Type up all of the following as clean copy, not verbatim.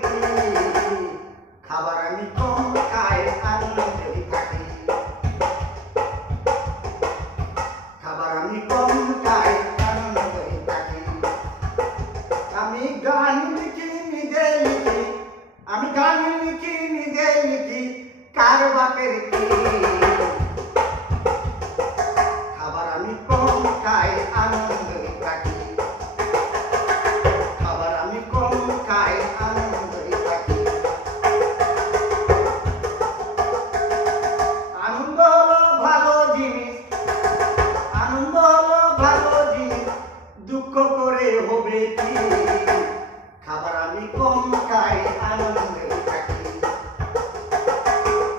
কি খাবার আমি কম খাই আনন্দে থাকি খাবার আমি কম খাই আনন্দে থাকি আমি গান লিখি নিজে লিখি আমি গান লিখি নিজে লিখি কার বাপের কি খাবার আমি কম খাই আনন্দে থাকি খাবার আমি কম খাই আনন্দে থাকি আনন্দ হলো ভালো জিনিস আনন্দ হলো ভালো জিনিস দুঃখ করে হবে কি খাবার আমি কম খাই আনন্দে থাকি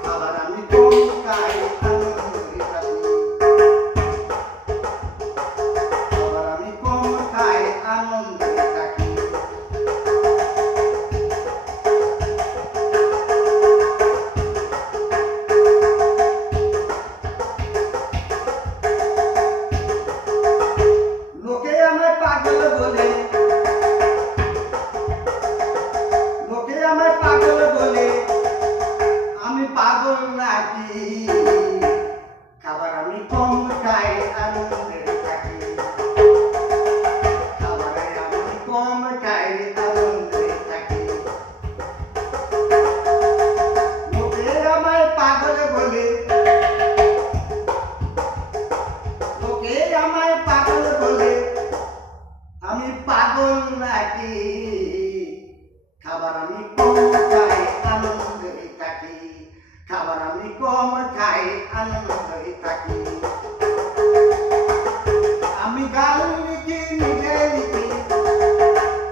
খাবার আমি কম খাই আনন্দে থাকি খাবার আমি কম খাই আনন্দে থাকি লোকে আমায় পাগল বলে লোকে আমায় পাগল বলে আমি পাগল নাকি খাবার আমি কম খাই আনন্দে থাকি খাবার আমি কম খাই আনন্দে থাকি লোকে আমায় পাগল বলে লোকে আমায় পাগল বলে আমি পাগল নাকি খাবার আমি কম খাই আনন্দে থাকি খাবার আমি কম খাই আনন্দে থাকি আমি গান লিখি নিজে লিখি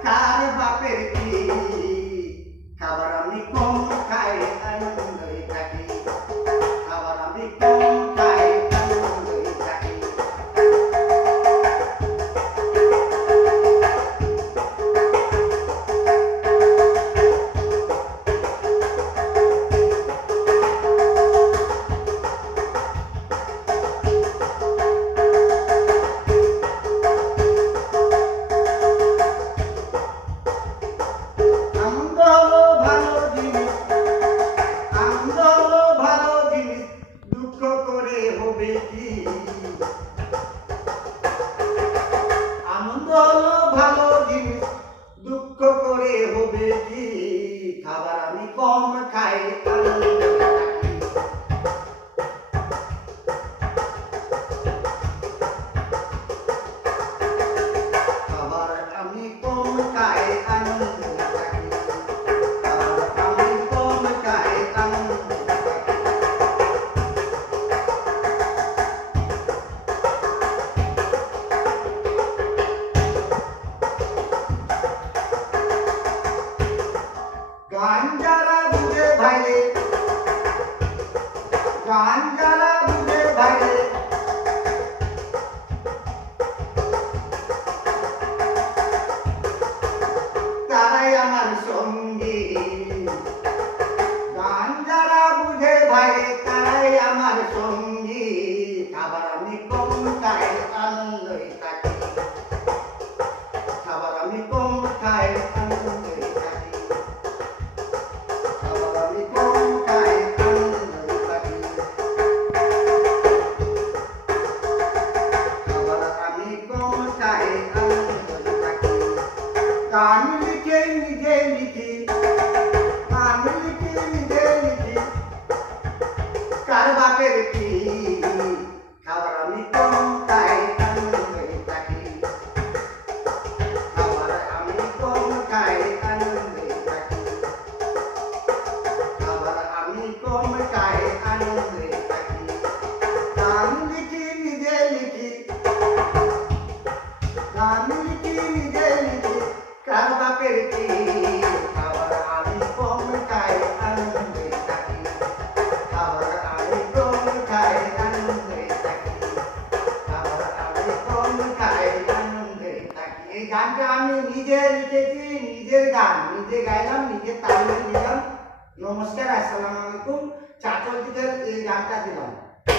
কার বাপের কি খাবার আমি কম খাই আনন্দে থাকি খাবার আমি কম খাই আনন্দে থাকি আনন্দ হলো ভালো জিনিস আনন্দ হলো ভালো জিনিস দুঃখ করে হবে কি আনন্দ হলো ভালো জিনিস দুঃখ করে হবে কি খাবার আমি কম খাই আনন্দে থাকি খাবার আমি কম খাই আনন্দে থাকি খাবার আমি কম খাই আনন্দে থাকি গান যারা বুঝে ভাইরে গান যারা বুঝে ভাইরে তারাই আমার সঙ্গী গান যারা বুঝে ভাইরে তারাই আমার সঙ্গী খাবার আমি কম খাই আনন্দে থাকি খাবার আমি কম খাই আনন্দে থাকি খাবার আমি কম খাই আনন্দে থাকি খাবার আমি কম খাই আনন্দে থাকি গান লিখে নিজে লিখি গান লিখে নিজে লিখি কার বাপের কি খাবার আমি কম খাই আনন্দে থাকি খাবার আমি কম খাই আনন্দে থাকি খাবার আমি কম খাই আনন্দে থাকি গান লিখি নিজে লিখি গান লিখি নিজে লিখি কার বাপের কি খাবার আমি কম খাই আনন্দে থাকি খাবার আমি কম খাই আনন্দে থাকি খাবার আমি কম খাই আনন্দে থাকি এই গানটা আমি নিজে লিখেছি নিজের গান নিজে গাইলাম নিজে তালিম দিলাম নমস্কার আসসালামু আলাইকুম চাচল থেকে এই গানটা দিলাম।